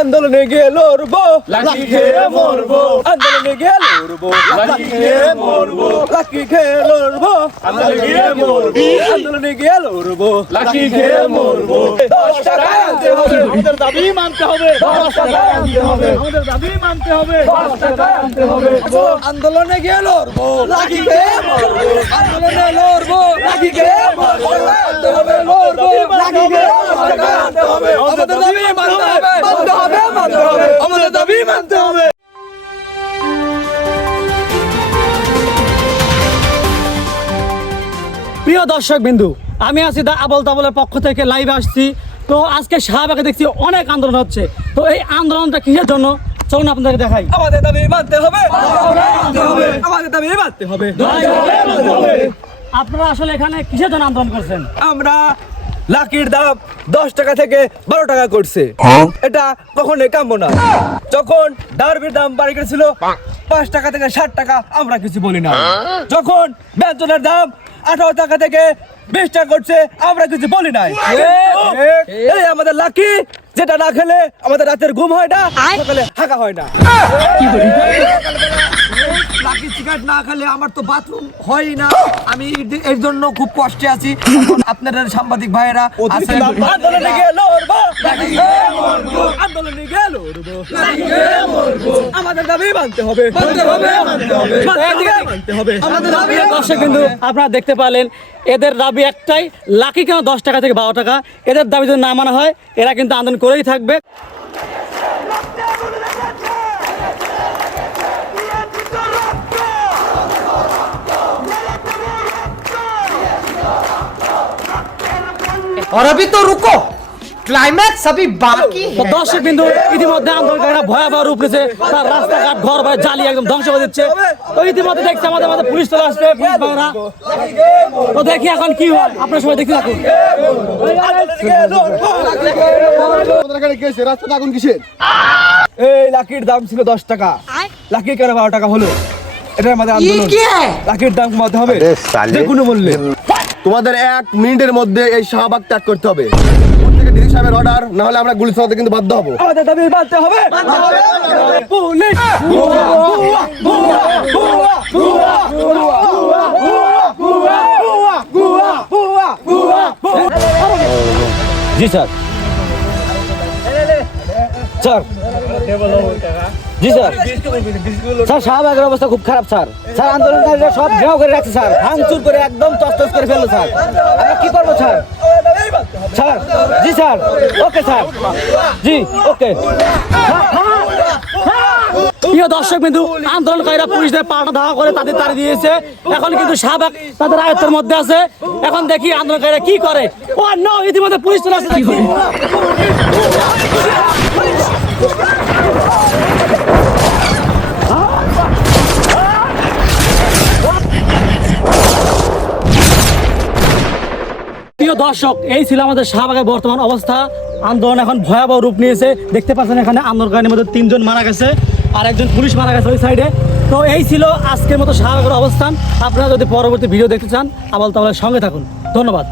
আন্দোলনে গিয়ে লড়বো লাঠি খেয়ে মরবো। আন্দোলনে গিয়ে লড়বো লাঠি খেয়ে মরবো। লাঠি খেয়ে লড়বো আন্দোলনে গিয়ে মরবো। আন্দোলনে গিয়ে লড়বো লাঠি খেয়ে মরবো। দশ টাকায় আনতে হবে। আমাদের দাবি মানতে হবে। দশ টাকায় আনতে হবে। আমাদের দাবি মানতে হবে। দশ টাকায় আনতে হবে। আন্দোলনে গিয়ে লড়বো লাঠি খেয়ে মরবো। আন্দোলনে লড়বো লাঠি খেয়ে মরবো। আনতে হবে লড়বো লাঠি খেয়ে মরবো আনতে হবে। আমাদের দাবি মানতে হবে। মানতে হবে মানতে হবে। আমাদের দাবি মানতে হবে। প্রিয় দর্শক বিন্দু আমি আছি দা আবল তাবলের পক্ষ থেকে লাইভে আসছি। তো আজকে শাহবাগে দেখছি অনেক আন্দোলন হচ্ছে। তো এই আন্দোলনটা কিসের জন্য? চলুন আপনাদেরকে দেখাই। আমাদের দাবি মানতে হবে। আমাদের দাবি মানতে হবে। আপনারা আসলে এখানে কিসের জন্য আন্দোলন করছেন? আমরা লাকির দাম দশ টাকা থেকে বারো টাকা করছে। এটা কখনোই কাম্য না। যখন ডারবির দাম বাড়ি গেছিল পাঁচ টাকা থেকে ষাট টাকা আমরা কিছু বলি না। যখন ব্যঞ্জনের দাম আঠারো টাকা থেকে বিশ টাকা করছে আমরা কিছু বলি নাই। এই আমাদের লাকি যেটা না খেলে আমাদের রাতের ঘুম হয় না সকালে হাঁকা হয় না। লাকি সিগারেট না খেলে আমার তো বাথরুম হয় না। আমি এর- জন্য খুব কষ্টে আছি। এখন আপনাদের সাংবাদিক ভাইয়েরা আন্দোলনে গিয়ে আন্দোলনে গিয়ে আমাদের দাবি মানতে হবে। মানতে হবে। মানতে হবে। মানতে হবে। আমাদের দাবি প্রিয় দর্শক বিন্দু আপনারা দেখতে পারলেন এদের দাবি একটাই লাকি কেন দশ টাকা থেকে বারো টাকা? এদের দাবি যদি না মানা হয় এরা কিন্তু আন্দোলন করেই থাকবে। और अभी तो रुको क्लाइमैक्स अभी बाकी তো है দর্শক বিন্দু ইতিমধ্যে আন্দোলনকারীরা ভয়াবহ রূপ নিয়েছে তার রাস্তাঘাট ঘর বাড়ি জ্বালিয়ে একদম ধ্বংস করে দিচ্ছে তো ইতিমধ্যে দেখছি আমাদের মাঝে পুলিশ চলে আসছে পুলিশ বাংলা তো দেখি এখন কি হয় আপনার সবাই দেখতে থাকুন এই লাকির দাম ছিল দশ টাকা লাকি কেন বারো টাকা হলো এটার মধ্যে আন্দোলন क्या है লাকির দাম কমাতে হবে যে কোনো মূল্যে তোমাদের এক মিনিটের মধ্যে এই শাহবাগ ত্যাগ করতে হবে। সাহেবের অর্ডার না হলে আমরা গুলি চালাতে কিন্তু বাধ্য হব। আমাদের দাবি মানতে হবে। পুলিশ ভুয়া, ভুয়া, ভুয়া, ভুয়া, ভুয়া, ভুয়া, ভুয়া, ভুয়া, ভুয়া, ভুয়া, ভুয়া। জি স্যার। স্যার জি, স্যার। স্যার, শাহবাগের অবস্থা খুব খারাপ, স্যার। স্যার, আন্দোলনকারীরা সব ঘেরাও করে রাখছে, স্যার। ভাঙচুর করে একদম তস্তস করে ফেলল, স্যার। আমরা কি করব, স্যার? স্যার, জি, স্যার। Okay, sir. জি, ওকে। প্রিয় দর্শক বিন্দু, আন্দোলনকারীরা পুলিশদের পাল্টা ধাওয়া করে তাদের তাড়ি দিয়েছে। এখন কিন্তু শাহবাগ তাদের আয়ত্তের মধ্যে আছে। এখন দেখি আন্দোলনকারীরা কি করে। ও, নো, ইতিমধ্যে পুলিশ চলে আসছে প্রিয় দর্শক, এই ছিল আমাদের শাহবাগের বর্তমান অবস্থা। আন্দোলন এখন ভয়াবহ রূপ নিয়েছে। দেখতে পাচ্ছেন এখানে আন্দোলনকারীর মধ্যে তিনজন মারা গেছে আর একজন পুলিশ মারা গেছে ওই সাইডে তো এই ছিল আজকের মতো শাহবাগের অবস্থান। আপনারা যদি পরবর্তী ভিডিও দেখতে চান আবার তাহলে সঙ্গে থাকুন। ধন্যবাদ।